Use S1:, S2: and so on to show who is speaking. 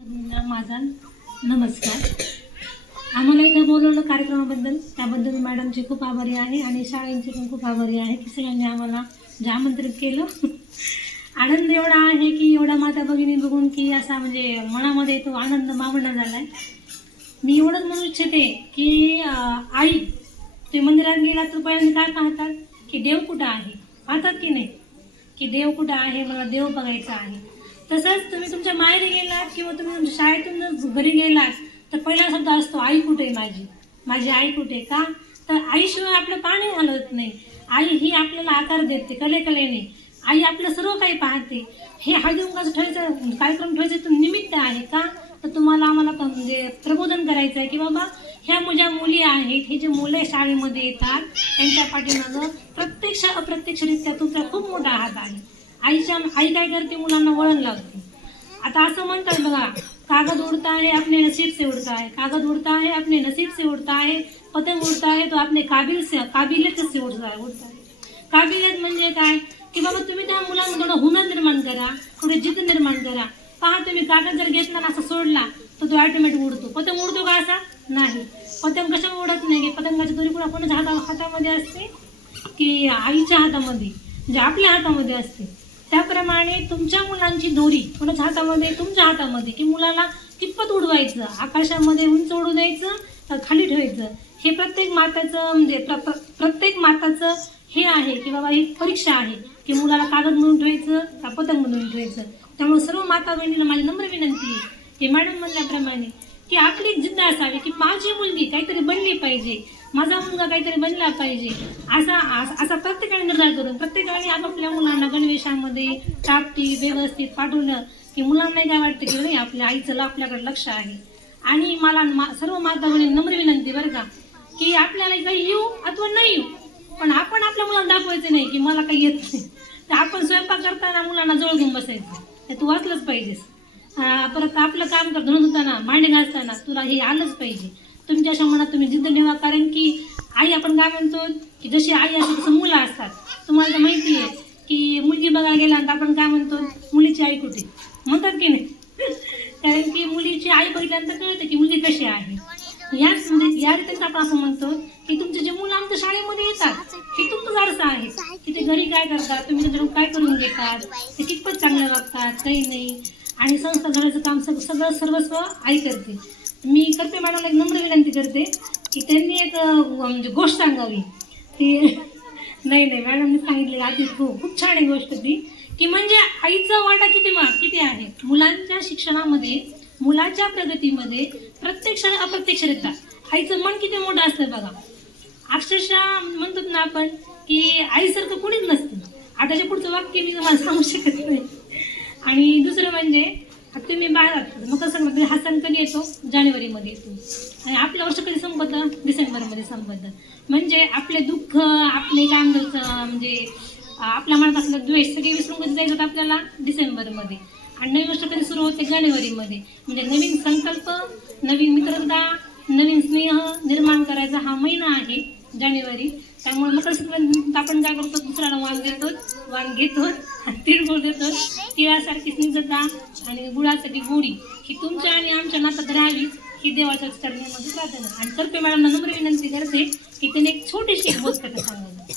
S1: माझा नमस्कार. आम्हाला इथं बोलवलं कार्यक्रमाबद्दल त्याबद्दल मॅडमचे खूप आभारी आहे आणि शाळेंचे पण खूप आभारी आहे की सगळ्यांनी आम्हाला जे आमंत्रित केलं. आनंद एवढा आहे की एवढा माता भगिनी बघून की असा म्हणजे मनामध्ये तो आनंद मावणा झाला आहे मी एवढंच म्हणू इच्छिते की आई ते मंदिरात गेला तर पहिल्यांदा काय पाहतात? की देव कुठं आहे? पाहतात की नाही? की देव कुठं आहे? मला देव बघायचा आहे. तसंच तुम्ही तुमच्या माहेरी गेलात किंवा तुम्ही तुमच्या शाळेतून घरी गेलात तर पहिला शब्द असतो आई कुठे आहे माझी? माझी आई कुठे का? तर आईशिवाय आपलं पाणी घालवत नाही. आई ही आपल्याला आकार देते कले कलेने आई आपलं सर्व काही पाहते. हे हळदीकुंकाचं ठेवायचं? कार्यक्रम ठेवायचं तर निमित्त आहे का? तर तुम्हाला आम्हाला म्हणजे प्रबोधन करायचं आहे की बाबा ह्या ज्या मुली आहेत हे जे मुले शाळेमध्ये येतात त्यांच्या पाठीमागं प्रत्यक्ष अप्रत्यक्षरित्या तुमचा खूप मोठा हात आहे. आईच्या आई काय करते? मुलांना वळण लावते. आता असं म्हणतात बघा कागद उड़ता आहे आपने नसीब से उड़ता है कागद उड़ता है आपने नसीब से उड़ता है पतंग उड़ता है तो आपने काबिल से काबिलियत से उड़ता आहे उड़ता आहे. काबिलियत म्हणजे काय? की बाबा तुम्ही त्या मुलांना थोडं हुनर निर्माण करा थोडं जिद्द निर्माण करा. पहा तुम्ही कागद जर घेतला ना असा सोडला तर तो ऑटोमॅटिक उडतो. पतंग उडतो का असा? नाही. पतंग कशामुळे उडत नाही? की पतंगाची दोरी कुणा कोणाच्या हाता हातामध्ये असते? की आईच्या हातामध्ये. म्हणजे आपल्या हातामध्ये असते. त्याप्रमाणे तुमच्या मुलांची दोरी कोणाच्या हातामध्ये तुमच्या हातामध्ये की मुलाला कितपत उडवायचं आकाशामध्ये उंच उडू द्यायचं खाली ठेवायचं. हे प्रत्येक माताचं म्हणजे प्र- प्रत्येक माताचं हे आहे की बाबा ही परीक्षा आहे की मुलाला कागद म्हणून ठेवायचं का पतंग म्हणून ठेवायचं. त्यामुळे सर्व माता बहिणीला माझी नम्र विनंती आहे की मॅडम म्हणल्याप्रमाणे की आपली एक जिद्द असावी की माझी मुलगी काहीतरी बनली पाहिजे माझा मुलगा काहीतरी बनला पाहिजे असा असा- असा प्रत्येकाने निर्धार करून प्रत्येकाने आपापल्या मुलांना गणवेशामध्ये टापटी व्यवस्थित पाठवलं की मुलांना काय वाटतं की नाही आपल्या आईचं आपल्याकडे लक्ष आहे. आणि मला मा- सर्व माता बहिणी नम्र विनंती बरं का की आपल्याला काही येऊ अथवा नाही येऊ पण आपण आपल्या मुलांना दाखवायचं नाही की मला काही येत नाही. तर आपण स्वयंपाक करताना मुलांना जवळ घेऊन बसायचं. तू वाचलंच पाहिजेस. परत आपलं काम कर धुणं धुताना भांडे घासताना तुला हे आलंच पाहिजे. तुमच्या अशा मनात तुम्ही जिद्द ठेवा कारण की आई आपण काय म्हणतो की जशी आई असते तसं मुलं असतात. तुम्हाला तर माहिती आहे की मुलगी बघायला गेल्यानंतर आपण काय म्हणतो मुलीची आई कुठे? म्हणतात की नाही? कारण की मुलीची आई बघितल्यानंतर कळतं की मुलगी कशी आहे. याच म्हणजे या रीतीच आपण असं म्हणतो की तुमचे जे मुलं आमच्या शाळेमध्ये येतात हे तुमचं वारसा आहे. की ते घरी काय करतात? तुम्ही त्यांच्याकडून काय करून घेतात? ते कितपत चांगलं वागतात काही नाही. आणि संस्था घराचं काम सग सगळं सर्वस्व आई करते. मी करते मॅडमला एक नम्र विनंती करते की त्यांनी एक म्हणजे गोष्ट सांगावी. ती नाही नाही मॅडमने सांगितले आधी खूप खूप छान आहे गोष्ट ती. की म्हणजे आईचा वाटा किती मा किती आहे? मुलांच्या शिक्षणामध्ये मुलाच्या प्रगतीमध्ये प्रत्यक्ष अप्रत्यक्षरित्या आईचं मन किती मोठं असतं बघा. अक्षरशः म्हणतात ना आपण की आईसारखं कुणीच नसतं. आताच्या पुढचं वाक्य मी तुम्हाला सांगू शकत नाही. आणि दुसरं म्हणजे तुम्ही बाळ मग मकर म्हणजे हा सण कधी येतो जानेवारीमध्ये येतो. आणि आपलं वर्ष कधी संपतं? डिसेंबरमध्ये संपतं. म्हणजे आपले दुःख आपले काय म्हणतात म्हणजे आपल्या मनात असलं द्वेष सगळे विसरून कधी जायचं आपल्याला? डिसेंबरमध्ये. आणि नवीन वर्ष कधी सुरू होते? जानेवारीमध्ये. म्हणजे नवीन संकल्प नवीन मित्रता नवीन स्नेह निर्माण करायचा हा महिना आहे जानेवारी. त्यामुळे मकर संक्रांत आपण काय करतो? दुसऱ्याला वाद देतो वाण घेतो आणि तिळगुळ देतो तिळासारखी स्निग्धता आणि गुळासाठी गोडी. ही तुमच्या आणि आमच्या नातात राहावी ही देवाच्या चरणामध्ये प्रार्थना. आणि तर्फे मॅडमला नम्र विनंती करते की त्यांनी एक छोटीशी गोष्ट सांगावी.